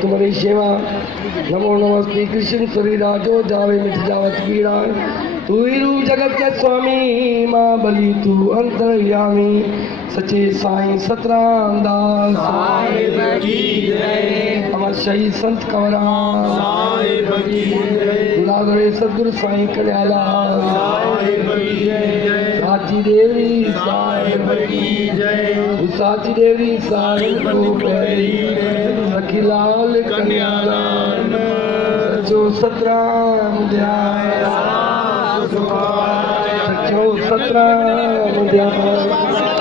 तुम्हारी सेवा नमो नमस्ते कृष्ण शरीराजो जावे मिट जावत पीड़ा तू ही रूप जगत के स्वामी माँ बलि तू अंतर्यामी सच्चे साईं सतराम दास साहिब की जय। अमर शहीद संत कंवराम साहिब की जय। लादरे सदगुरु साईं कल्यालाल साहिब की जय। साची देवी साहिब की जय। साची देवी साहिब को प्यारी सखीलाल कन्यालाल सचो सतराम ध्यान सचो सतराम ध्यान